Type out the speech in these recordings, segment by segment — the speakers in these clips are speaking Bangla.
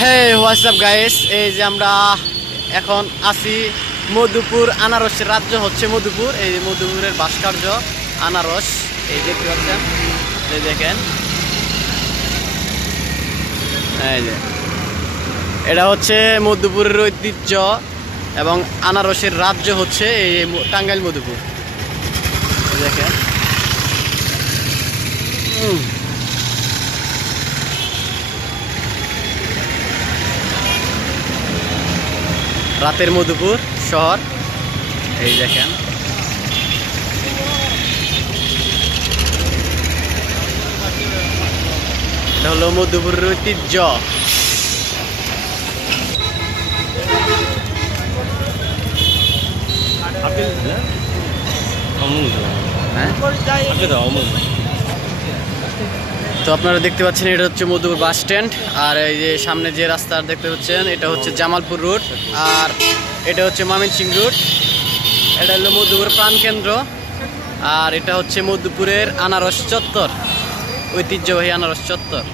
হ্যাঁ হোয়াটসঅ্যাপ গাইস, এই যে আমরা এখন আছি মধুপুর। আনারসের রাজ্য হচ্ছে মধুপুর। এই যে মধুপুরের ভাস্কর্য আনারস, এই দেখতে পাচ্ছেন, এই দেখেন, এই যে এটা হচ্ছে মধুপুরের ঐতিহ্য এবং আনারসের রাজ্য হচ্ছে এই টাঙ্গাইল মধুপুর। দেখেন রাতের মধুপুর শহর, এই দেখেন এটা হলো মধুপুরের ঐতিহ্য। তো আপনারা দেখতে পাচ্ছেন এটা হচ্ছে মধুপুর বাস স্ট্যান্ড, আর এই যে সামনে যে রাস্তা দেখতে পাচ্ছেন এটা হচ্ছে জামালপুর রোড, আর এটা হচ্ছে ময়মনসিং রোড। এটা হলো মধুপুর প্রাণকেন্দ্র, আর এটা হচ্ছে মধুপুরের আনারস চত্বর, ঐতিহ্যবাহী আনারস চত্বর।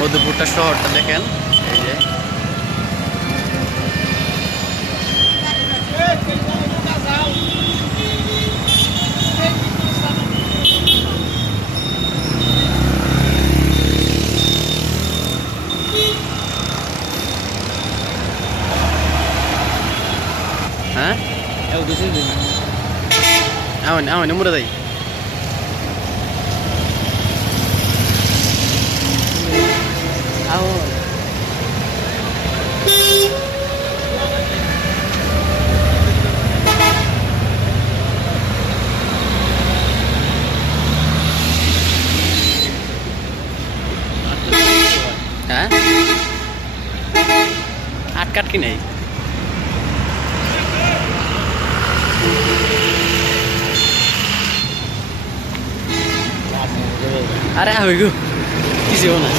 মধুপুরটা শহরটা দেখেন, এই যে হ্যাঁ মুরা যাই। হ্যাঁ আটকাট কি নেই, আরে হইগো কিছু না।